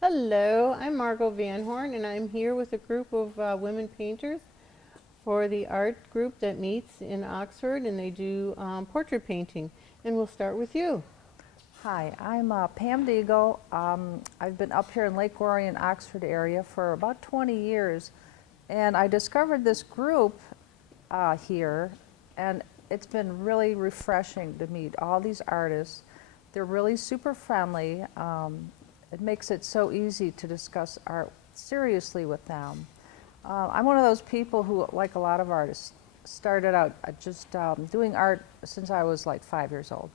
Hello, I'm Margot Van Horn, and I'm here with a group of women painters for the art group that meets in Oxford, and they do portrait painting. And we'll start with you. Hi, I'm Pam Deagle. I've been up here in Lake Orion, Oxford area for about 20 years, and I discovered this group here, and it's been really refreshing to meet all these artists. They're really super friendly. It makes it so easy to discuss art seriously with them. I'm one of those people who, like a lot of artists, started out just doing art since I was like 5 years old.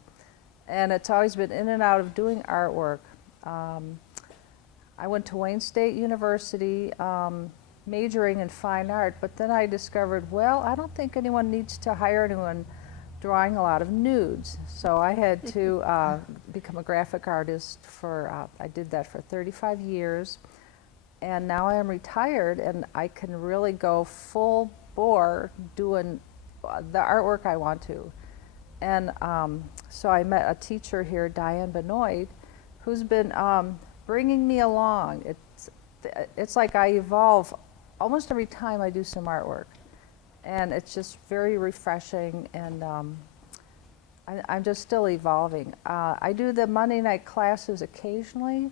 And it's always been in and out of doing artwork. I went to Wayne State University majoring in fine art, but then I discovered, well, I don't think anyone needs to hire anyone drawing a lot of nudes. So I had to become a graphic artist I did that for 35 years. And now I am retired and I can really go full bore doing the artwork I want to. And so I met a teacher here, Diane Benoit, who's been bringing me along. It's like I evolve almost every time I do some artwork. And it's just very refreshing, and I'm just still evolving. I do the Monday night classes occasionally,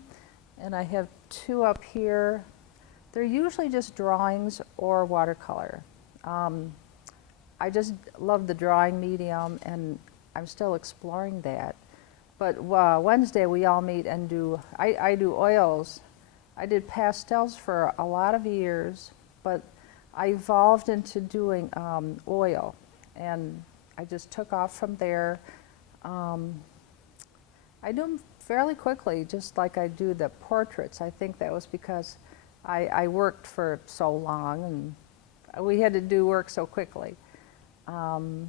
and I have 2 up here. They're usually just drawings or watercolor. I just love the drawing medium, and I'm still exploring that. But Wednesday we all meet and I do oils. I did pastels for a lot of years, but I evolved into doing oil, and I just took off from there. I do them fairly quickly, just like I do the portraits. I think that was because I worked for so long, and we had to do work so quickly. But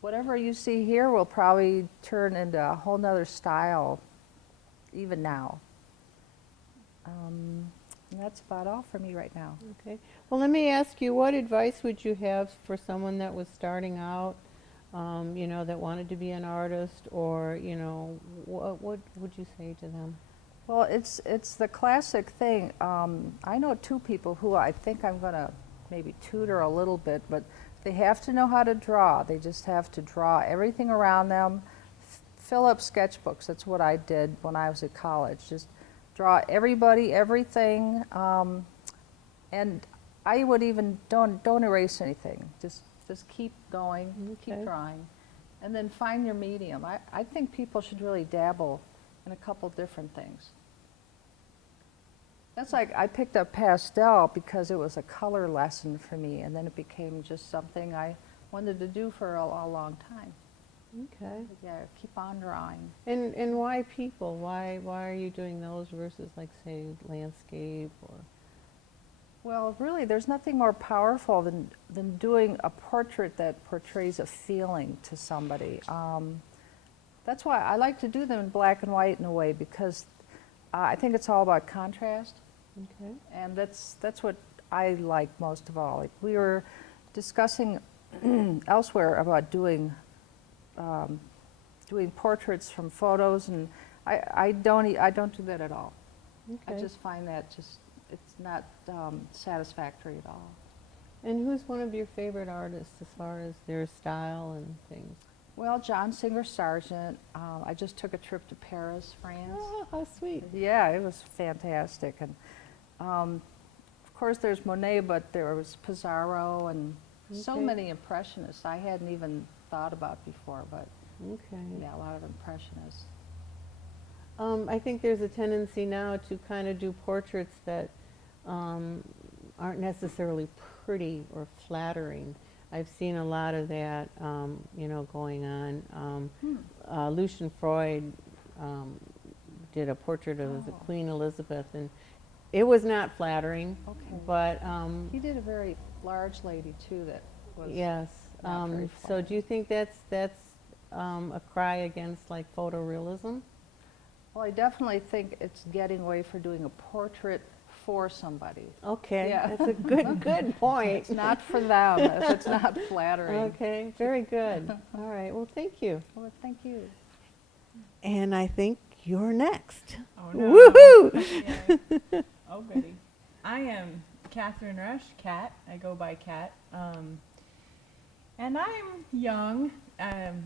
whatever you see here will probably turn into a whole nother style, even now. And that's about all for me right now. Okay. Well, let me ask you, what advice would you have for someone that was starting out, that wanted to be an artist, or, what would you say to them? Well, it's the classic thing. I know 2 people who I think I'm going to maybe tutor a little bit, but they have to know how to draw. They just have to draw everything around them, fill up sketchbooks. That's what I did when I was at college. Just draw everybody, everything, and I would even don't erase anything. Just keep going, keep drawing, and then find your medium. I think people should really dabble in a couple different things. That's like I picked up pastel because it was a color lesson for me, and then it became just something I wanted to do for a long time. Okay. Yeah, keep on drawing. And why people? Why are you doing those versus, like, say, landscape or? Well, really, there's nothing more powerful than doing a portrait that portrays a feeling to somebody. That's why I like to do them in black and white in a way, because I think it's all about contrast. Okay. And that's what I like most of all. Like, we were discussing elsewhere about doing portraits from photos, and I don't do that at all. Okay. I just find that it's not satisfactory at all. And who's one of your favorite artists as far as their style and things? Well, John Singer Sargent. I just took a trip to Paris, France. Oh, how sweet. Yeah, it was fantastic. And of course there's Monet, but there was Pissarro and so Okay. many Impressionists I hadn't even thought about before, but Okay. yeah, a lot of Impressionists. I think there's a tendency now to kind of do portraits that aren't necessarily pretty or flattering. I've seen a lot of that, going on. Lucian Freud did a portrait of the Oh. Queen Elizabeth, and it was not flattering. Okay. But He did a very large lady too that was yes. not very So do you think that's a cry against, like, photorealism? Well, I definitely think it's getting away for doing a portrait for somebody. Okay, Yeah. that's a good point. It's not for them if it's not flattering. Okay, very good. All right, well, thank you. Well, thank you. And I think you're next. Oh, no. Woohoo! Yeah. Oh, goody. I am Catherine Rush, Kat. I go by Kat. And I'm young.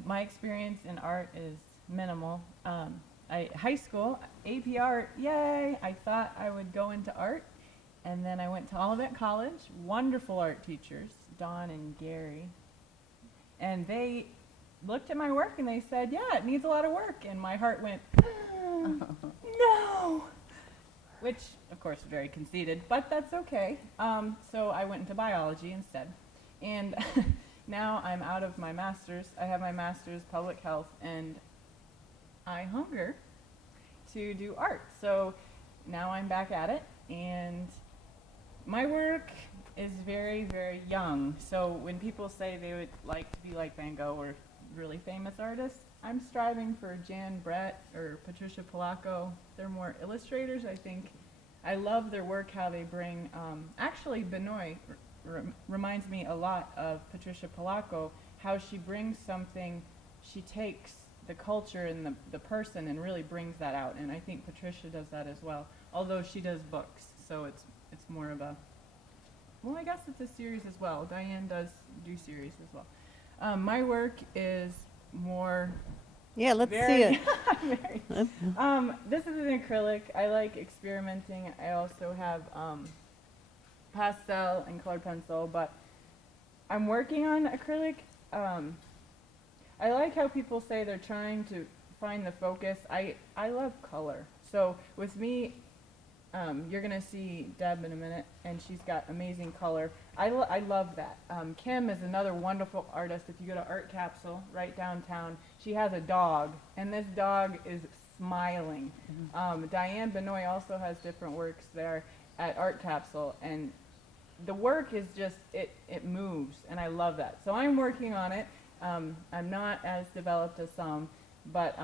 My experience in art is minimal. High school, AP Art, yay! I thought I would go into art. And then I went to Olivet College, wonderful art teachers, Dawn and Gary. And they looked at my work and they said, yeah, it needs a lot of work. And my heart went, no! Which, of course, is very conceited, but that's okay. So I went into biology instead. And now I'm out of my master's. I have my master's public health, and I hunger to do art. So now I'm back at it, and my work is very, very young. So when people say they would like to be like Van Gogh or really famous artists, I'm striving for Jan Brett or Patricia Polacco. They're more illustrators, I think. I love their work, how they bring, actually Benoit reminds me a lot of Patricia Polacco, how she brings something, she takes the culture and the person and really brings that out. And I think Patricia does that as well, although she does books, so it's more of a, well, I guess it's a series as well. Diane does do series as well. My work is more Yeah, let's see it. this is an acrylic. I like experimenting. I also have pastel and colored pencil, but I'm working on acrylic. I like how people say they're trying to find the focus. I love color. So with me, you're going to see Deb in a minute, and she's got amazing color. I love that. Kim is another wonderful artist. If you go to Art Capsule right downtown, she has a dog, and this dog is smiling. Diane Benoit also has different works there at Art Capsule, and the work is just, it moves, and I love that. So I'm working on it. I'm not as developed as some, but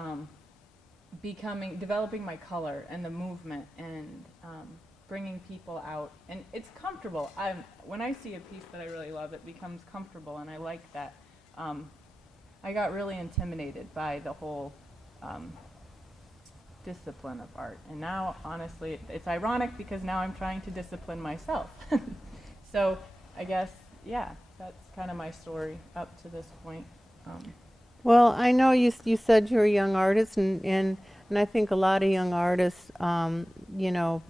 developing my color and the movement and bringing people out. And it's comfortable. When I see a piece that I really love, it becomes comfortable, and I like that. I got really intimidated by the whole discipline of art. And now, honestly, it's ironic because now I'm trying to discipline myself. So I guess, yeah, that's kind of my story up to this point. Well, I know you said you're a young artist, and I think a lot of young artists, you know,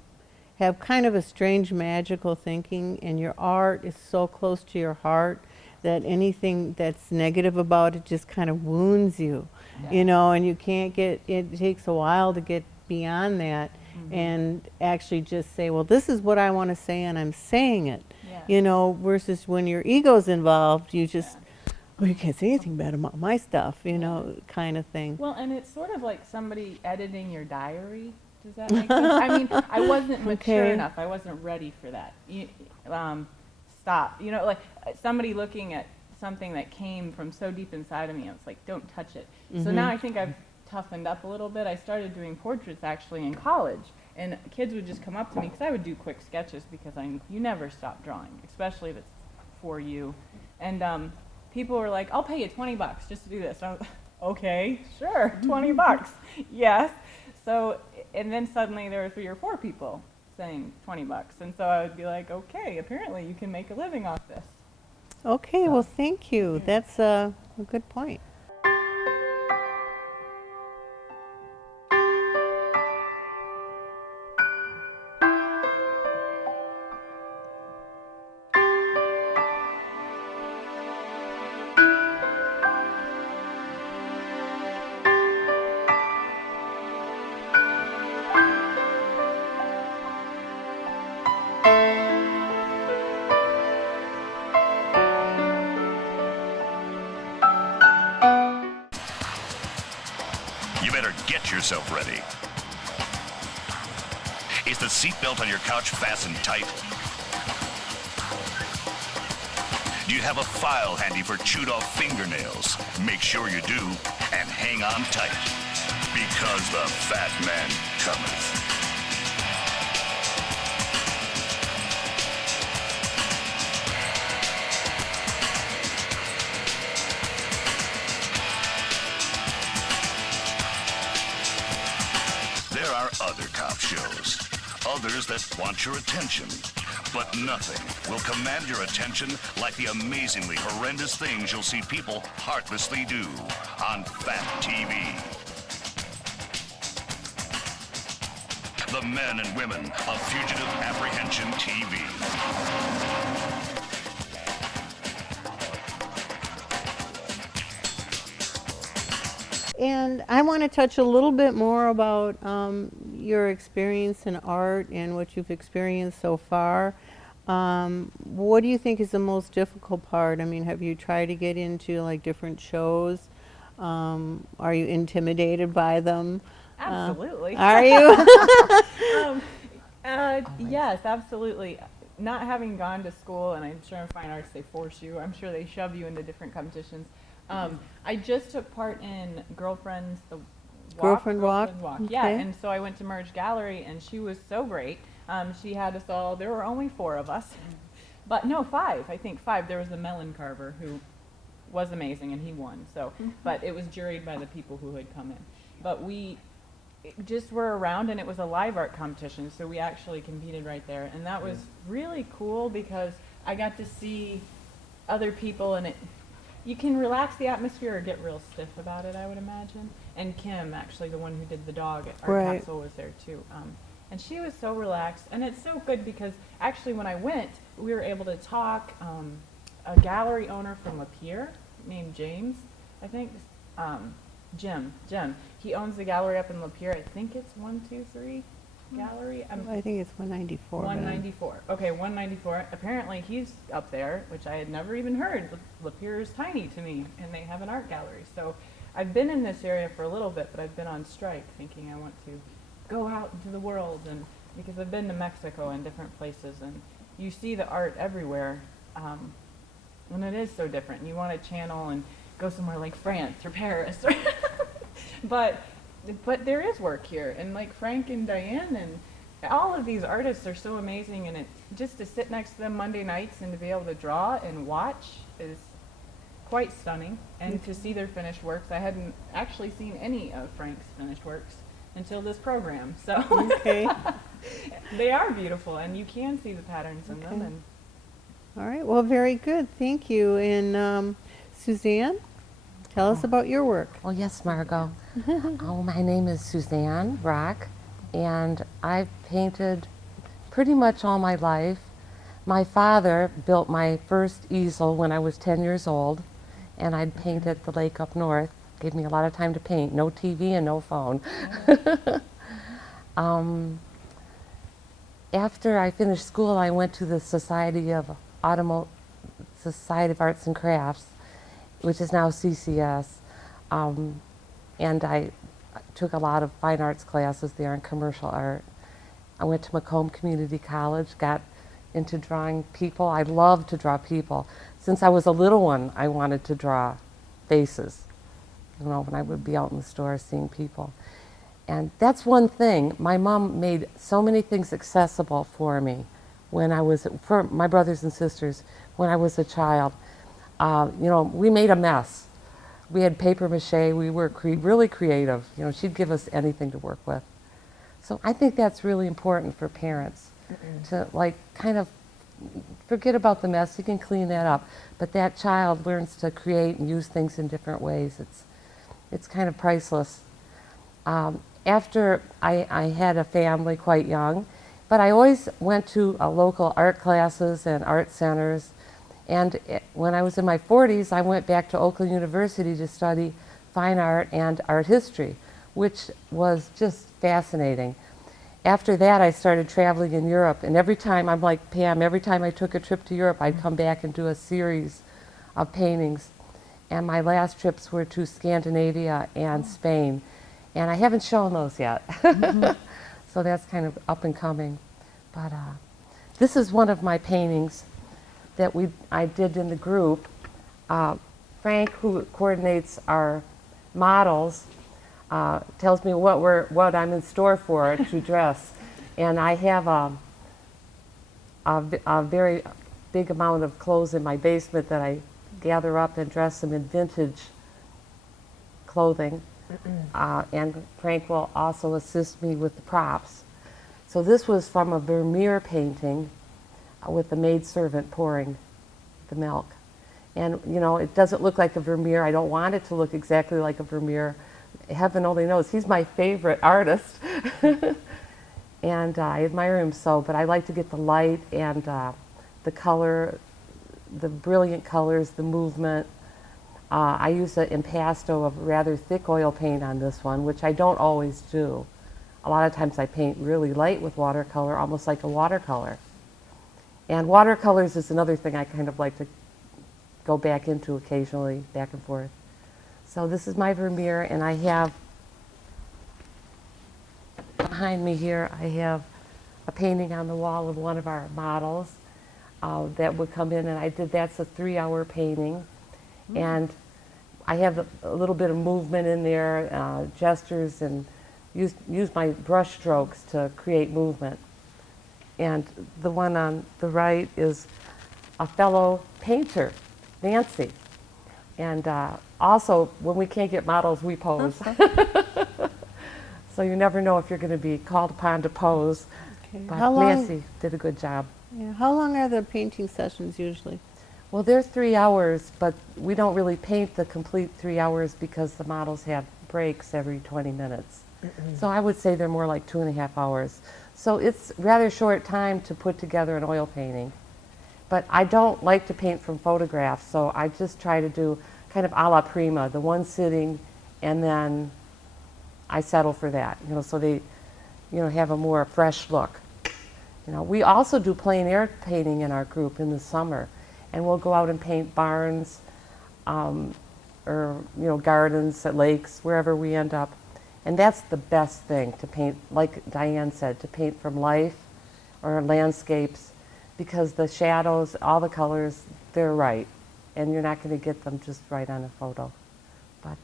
have kind of a strange magical thinking, and your art is so close to your heart that anything that's negative about it just kind of wounds you, you know, and you can't it takes a while to get beyond that and actually just say, well, this is what I want to say, and I'm saying it, you know, versus when your ego's involved, you just, well, you can't say anything bad about my stuff, you know, kind of thing. Well, and it's sort of like somebody editing your diary. Does that make sense? I mean, I wasn't mature enough. I wasn't ready for that. Stop. You know, like somebody looking at something that came from so deep inside of me. I was like, don't touch it. So now I think I've toughened up a little bit. I started doing portraits actually in college, and kids would just come up to me because I would do quick sketches because you never stop drawing, especially if it's for you. And people were like, I'll pay you $20 just to do this. And I was like, okay, sure, $20, yes. So, and then suddenly there were 3 or 4 people saying $20. And so I would be like, okay, apparently you can make a living off this. Okay, well, thank you. That's a good point. You better get yourself ready. Is the seatbelt on your couch fastened tight? Do you have a file handy for chewed off fingernails? Make sure you do, and hang on tight, because the fat man cometh. other cop shows. Others that want your attention. But nothing will command your attention like the amazingly horrendous things you'll see people heartlessly do on Fat TV. The men and women of Fugitive Apprehension TV. And I want to touch a little bit more about your experience in art and what you've experienced so far. What do you think is the most difficult part? I mean, have you tried to get into like different shows? Are you intimidated by them? Absolutely. Are you? Yes, absolutely. Not having gone to school, and I'm sure in fine arts they force you, I'm sure they shove you into different competitions. I just took part in Girlfriends, the Girlfriend Walk? Yeah, Okay. and so I went to Merge Gallery, and she was so great. She had us all, there were only 4 of us, but no, 5, I think 5. There was the melon carver who was amazing, and he won, so, but it was juried by the people who had come in. But we just were around, and it was a live art competition, so we actually competed right there, and that was really cool because I got to see other people, and you can relax the atmosphere or get real stiff about it, I would imagine. And Kim, actually, the one who did the dog at Art Right. Capsule, was there too. And she was so relaxed, and it's so good because actually when I went, we were able to talk. A gallery owner from Lapeer named James, I think, Jim. He owns the gallery up in Lapeer. I think it's 123 Gallery. I think it's 194. but I'm- 194. Okay, 194. Apparently he's up there, which I had never even heard. Lapeer is tiny to me, and they have an art gallery. So I've been in this area for a little bit, but I've been on strike thinking I want to go out into the world, and because I've been to Mexico and different places, and you see the art everywhere, and it is so different. You want to channel and go somewhere like France or Paris, but there is work here, and like Frank and Diane and all of these artists are so amazing, and it just to sit next to them Monday nights and to be able to draw and watch is quite stunning, and to see their finished works. I hadn't actually seen any of Frank's finished works until this program, so Okay. they are beautiful, and you can see the patterns in them. Okay. And All right. Well, very good. Thank you. And Suzanne, tell us about your work. Oh, yes, Margot. My name is Suzanne Rock, and I've painted pretty much all my life. My father built my first easel when I was 10 years old, and I'd paint at the lake up north. Gave me a lot of time to paint. No TV and no phone. After I finished school, I went to the Society of Arts and Crafts, which is now CCS, and I took a lot of fine arts classes there in commercial art. I went to Macomb Community College, got into drawing people. I love to draw people. Since I was a little one, I wanted to draw faces, you know, when I would be out in the store seeing people. And that's one thing. My mom made so many things accessible for me when I was, for my brothers and sisters, when I was a child. You know, we made a mess. We had paper mache. We were really creative. You know, she'd give us anything to work with. So I think that's really important for parents to, like, kind of forget about the mess. You can clean that up. But that child learns to create and use things in different ways. It's kind of priceless. After I had a family quite young, but I always went to local art classes and art centers. And when I was in my 40s, I went back to Oakland University to study fine art and art history, which was just fascinating. After that, I started traveling in Europe, and every time, I'm like Pam, every time I took a trip to Europe, I'd come back and do a series of paintings. And my last trips were to Scandinavia and Spain, and I haven't shown those yet. So that's kind of up and coming. But this is one of my paintings that I did in the group. Frank, who coordinates our models, tells me what I'm in store for to dress. And I have a very big amount of clothes in my basement that I gather up and dress them in vintage clothing. and Frank will also assist me with the props. So this was from a Vermeer painting with the maidservant pouring the milk. And you know, it doesn't look like a Vermeer. I don't want it to look exactly like a Vermeer. Heaven only knows. He's my favorite artist. And I admire him so, but I like to get the light and the color, the brilliant colors, the movement. I use an impasto of rather thick oil paint on this one, which I don't always do. A lot of times I paint really light with watercolor, almost like a watercolor. And watercolors is another thing I kind of like to go back into occasionally, back and forth. So this is my Vermeer, and I have, behind me here, I have a painting on the wall of one of our models that would come in, and I did, that's a 3-hour painting. And I have a little bit of movement in there, gestures, and use my brush strokes to create movement. And the one on the right is a fellow painter, Nancy. And also, when we can't get models, we pose. So you never know if you're going to be called upon to pose. Okay. But How long? Nancy did a good job. Yeah. How long are the painting sessions usually? Well, they're 3 hours, but we don't really paint the complete 3 hours because the models have breaks every 20 minutes. So I would say they're more like 2.5 hours. So it's rather short time to put together an oil painting. But I don't like to paint from photographs, so I just try to do kind of a la prima, the one sitting, and then I settle for that, you know, so they, you know, have a more fresh look. You know, we also do plein air painting in our group in the summer, and we'll go out and paint barns, or you know, gardens, at lakes, wherever we end up. And that's the best thing, to paint, like Diane said, to paint from life or landscapes, because the shadows, all the colors, they're right. And you're not going to get them just right on a photo. But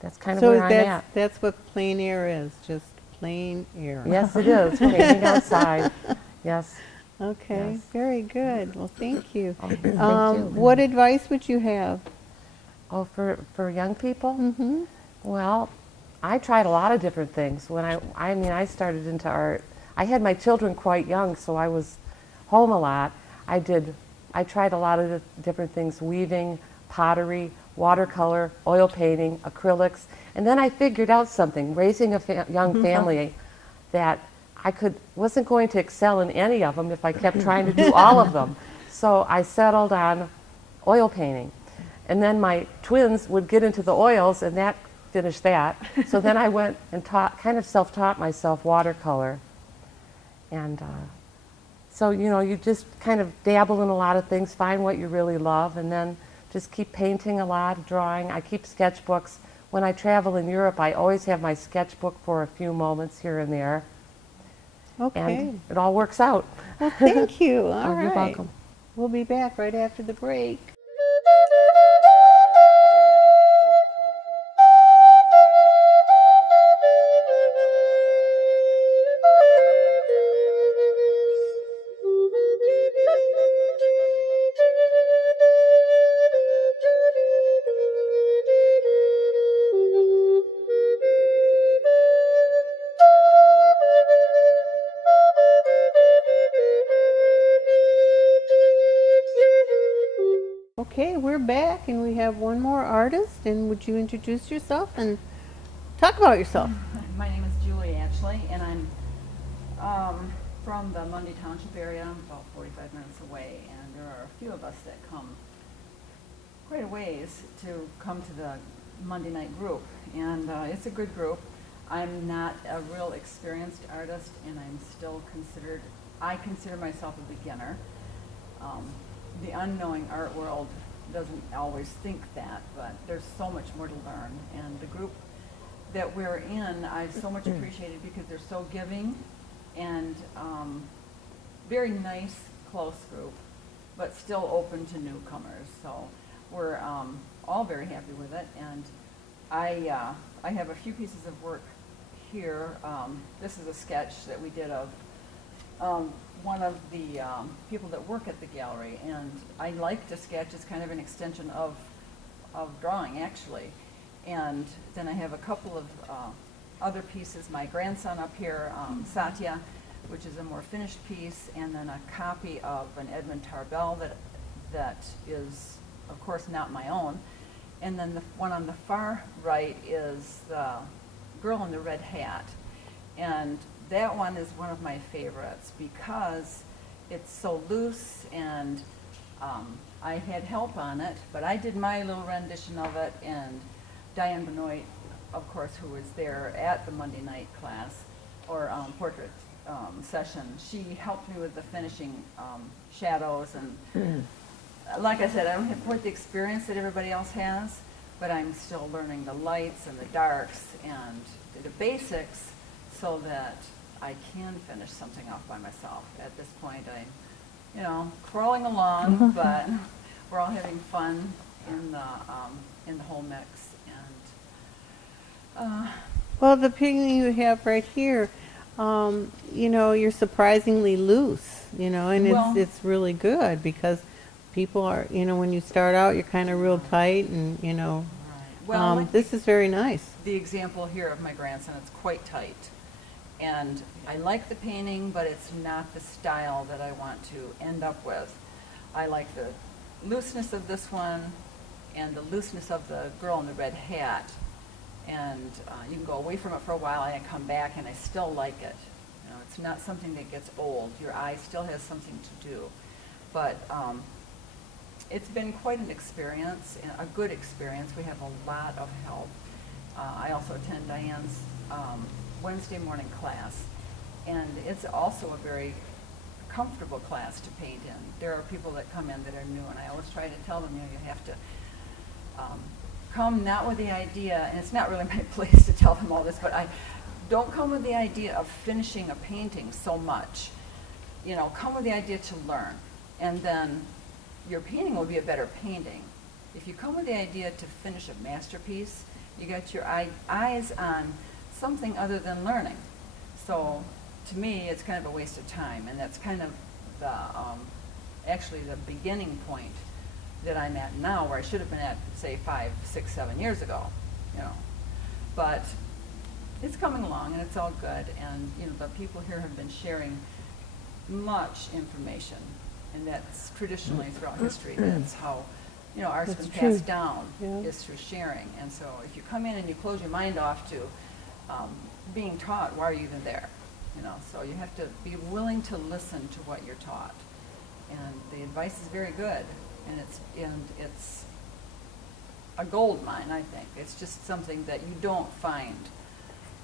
that's kind of where I'm at. That's what plein air is, just plain air. Yes, it is, painting outside. Yes. Okay, Yes. very good. Well, thank you. Oh, thank you. What advice would you have? Oh, for young people? Mm-hmm. Well, I tried a lot of different things. When I started into art. I had my children quite young, so I was home a lot. I tried a lot of different things: weaving, pottery, watercolor, oil painting, acrylics. And then I figured out something, raising a young family, that I wasn't going to excel in any of them if I kept trying to do all of them. So I settled on oil painting. And then my twins would get into the oils, and that finished that. So then I went and kind of self-taught myself watercolor. And so, you know, you just kind of dabble in a lot of things, find what you really love, and then just keep painting a lot, drawing. I keep sketchbooks. When I travel in Europe, I always have my sketchbook for a few moments here and there. Okay. And it all works out. Well, thank you. All Oh, right. you're welcome. We'll be back right after the break. Okay, we're back and we have one more artist. And would you introduce yourself and talk about yourself? My name is Julie Ashley, and I'm from the Mundy Township area. I'm about 45 minutes away, and there are a few of us that come quite a ways to come to the Monday night group, and it's a good group. I'm not a real experienced artist, and I'm still I consider myself a beginner. The unknowing art world doesn't always think that, but there's so much more to learn, and the group that we're in, I so much appreciated because they're so giving and very nice, close group, but still open to newcomers. So we're all very happy with it, and I have a few pieces of work here. This is a sketch that we did of one of the people that work at the gallery, and I like to sketch as kind of an extension of drawing, actually. And then I have a couple of other pieces. My grandson up here, Satya, which is a more finished piece, and then a copy of an Edmund Tarbell that is, of course, not my own. And then the one on the far right is the Girl in the Red Hat. And that one is one of my favorites because it's so loose, and I had help on it, but I did my little rendition of it, and Diane Benoit, of course, who was there at the Monday night class, or portrait session, she helped me with the finishing shadows, and like I said, I don't have quite the experience that everybody else has, but I'm still learning the lights and the darks and the basics so that I can finish something off by myself. At this point, I'm, crawling along, but we're all having fun in the whole mix. And Well, the painting you have right here, you're surprisingly loose, and Well- it's really good because people are, when you start out, you're kind of real tight, and well, like this is very nice. the example here of my grandson, it's quite tight. And I like the painting, but it's not the style that I want to end up with. I like the looseness of this one and the looseness of the Girl in the Red Hat. And you can go away from it for a while and come back, and I still like it. It's not something that gets old. Your eye still has something to do. But it's been quite an experience, a good experience. We have a lot of help. I also attend Diane's Wednesday morning class, and it's also a very comfortable class to paint in. There are people that come in that are new, and I always try to tell them, you have to come not with the idea, and it's not really my place to tell them all this, but I don't come with the idea of finishing a painting so much. Come with the idea to learn, and then your painting will be a better painting. If you come with the idea to finish a masterpiece, you got your eyes on something other than learning. So to me, it's kind of a waste of time, and that's kind of the actually the beginning point that I'm at now, where I should have been at, say, 5, 6, 7 years ago. But it's coming along, and it's all good. And the people here have been sharing much information, and that's traditionally throughout history. That's how art's That's been true. passed down, Yeah. is through sharing. And so if you come in and you close your mind off to being taught, why are you even there? So you have to be willing to listen to what you're taught. And the advice is very good, and it's a gold mine, I think. It's just something that you don't find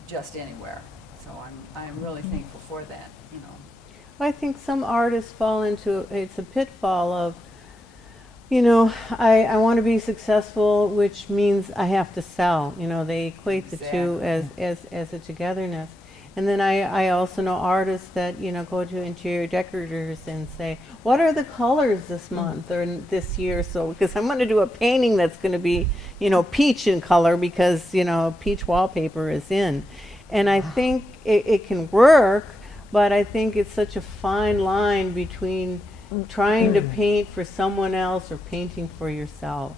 just anywhere. So I'm really thankful for that. I think some artists fall into it's a pitfall of, I want to be successful, which means I have to sell. They equate the two as a togetherness. And then I also know artists that go to interior decorators and say, what are the colors this month or this year? So because I'm going to do a painting that's going to be peach in color because peach wallpaper is in. And I think it can work, but I think it's such a fine line between trying to paint for someone else or painting for yourself.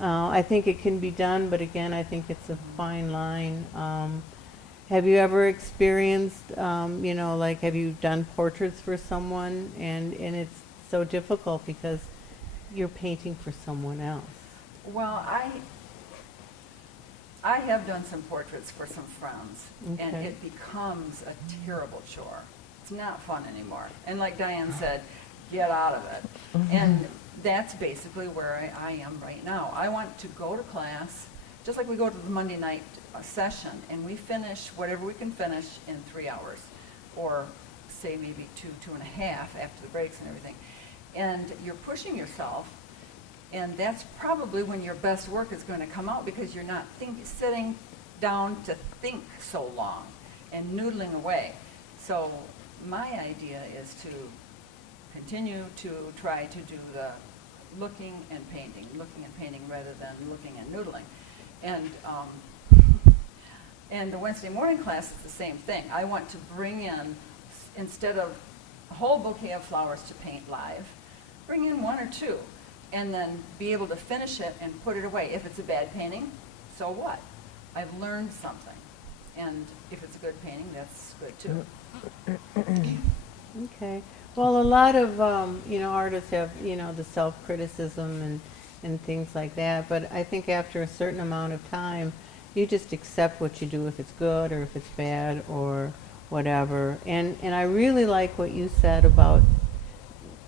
I think it can be done, but again, I think it's a fine line. Have you ever experienced, have you done portraits for someone and it's so difficult because you're painting for someone else? Well, I have done some portraits for some friends, and Okay. it becomes a terrible chore. It's not fun anymore. And like Diane said, get out of it. And that's basically where I am right now. I want to go to class, just like we go to the Monday night session, and we finish whatever we can finish in 3 hours, or say maybe 2.5 after the breaks and everything. And you're pushing yourself, and that's probably when your best work is going to come out, because you're not sitting down to think so long and noodling away. So my idea is to continue to try to do the looking and painting rather than looking and noodling. And the Wednesday morning class is the same thing. I want to bring in, instead of a whole bouquet of flowers to paint live, bring in 1 or 2, and then be able to finish it and put it away. If it's a bad painting, so what? I've learned something. And if it's a good painting, that's good too. Okay. Well, a lot of, artists have, the self-criticism and things like that. But I think after a certain amount of time, you just accept what you do, if it's good or if it's bad or whatever. And I really like what you said about,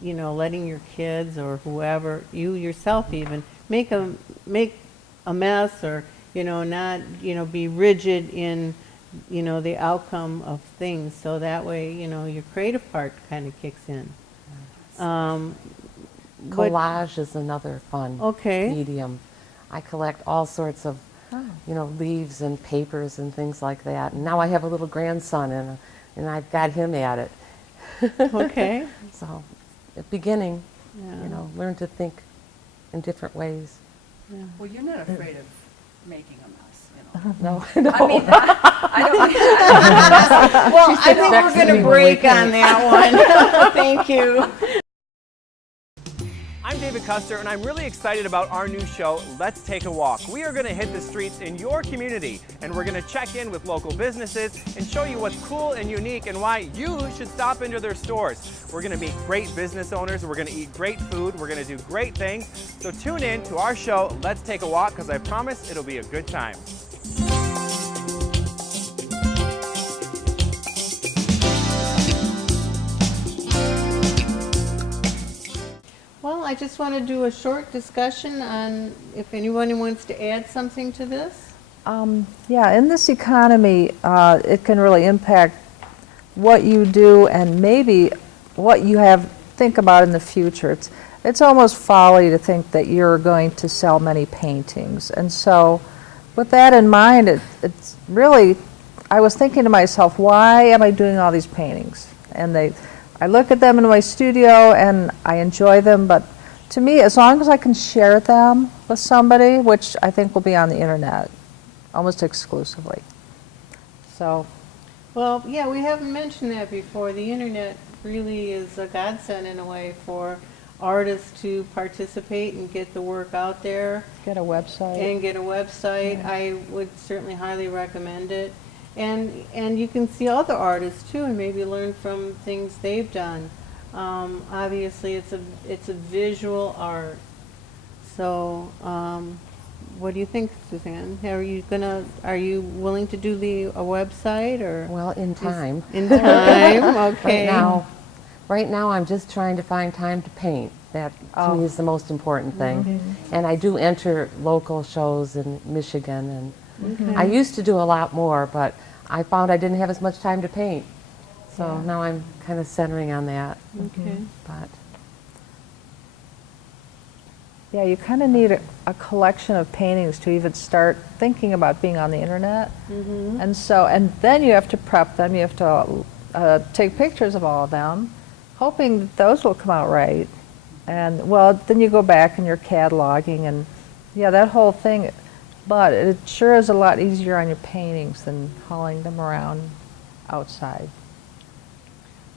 letting your kids or whoever, you yourself even, make a mess or, not, be rigid in, the outcome of things. So that way, your creative part kind of kicks in. Collage is another fun Okay. medium. I collect all sorts of, leaves and papers and things like that. And now I have a little grandson, and I've got him at it. Okay. So, at the beginning, Yeah. learn to think in different ways. Yeah. Well, you're not afraid of making a mess, No, I mean, I don't. Well, I think next we're to going me to when we break on that one. Thank you. I'm David Custer, and I'm really excited about our new show, Let's Take a Walk. We are going to hit the streets in your community, and we're going to check in with local businesses and show you what's cool and unique and why you should stop into their stores. We're going to meet great business owners, we're going to eat great food, we're going to do great things. So tune in to our show, Let's Take a Walk, because I promise it'll be a good time. Well, I just want to do a short discussion on if anyone wants to add something to this. Yeah, in this economy, it can really impact what you do and maybe what you think about in the future. It's almost folly to think that you're going to sell many paintings. And so with that in mind, it's really, I was thinking to myself, why am I doing all these paintings? And I look at them in my studio and I enjoy them, but to me, as long as I can share them with somebody, which I think will be on the internet, almost exclusively. So, Well, yeah, we haven't mentioned that before. The internet really is a godsend in a way for artists to participate and get the work out there get a website. and get a website. I would certainly highly recommend it. And you can see other artists too and maybe learn from things they've done. Obviously it's a visual art. So what do you think, Suzanne? Are you willing to do a website or Well, in time. in time? Okay. Right now, I'm just trying to find time to paint. That to me is the most important thing. And I do enter local shows in Michigan, and I used to do a lot more, but I found I didn't have as much time to paint. So now I'm kind of centering on that. Okay. But Yeah, you kind of need a collection of paintings to even start thinking about being on the internet. And then you have to prep them. You have to take pictures of all of them, hoping that those will come out right. And well, then you go back and you're cataloging and yeah, that whole thing. But it sure is a lot easier on your paintings than hauling them around outside.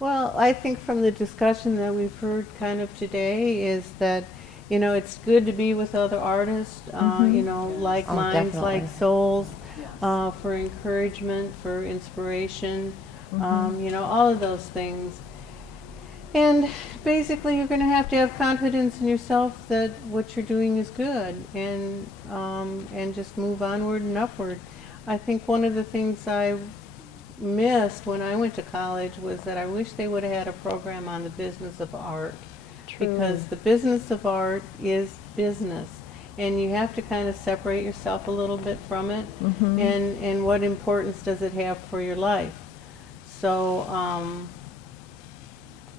Well, I think from the discussion that we've heard kind of today is that, it's good to be with other artists, like minds, like definitely. souls, Yes. for encouragement, for inspiration, all of those things. And basically you're going to have confidence in yourself that what you're doing is good and just move onward and upward. I think one of the things I missed when I went to college was that I wish they would have had a program on the business of art. Because the business of art is business, and you have to kind of separate yourself a little bit from it, and what importance does it have for your life. So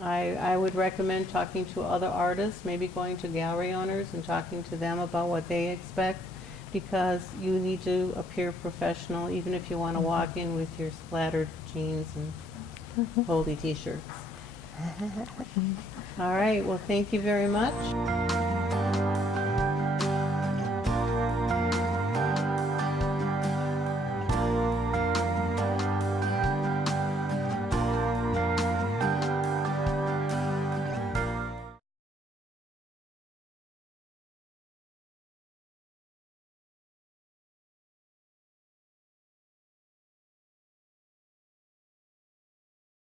I would recommend talking to other artists, maybe going to gallery owners and talking to them about what they expect, because you need to appear professional even if you want to walk in with your splattered jeans and holdy t-shirts. All right, well, thank you very much.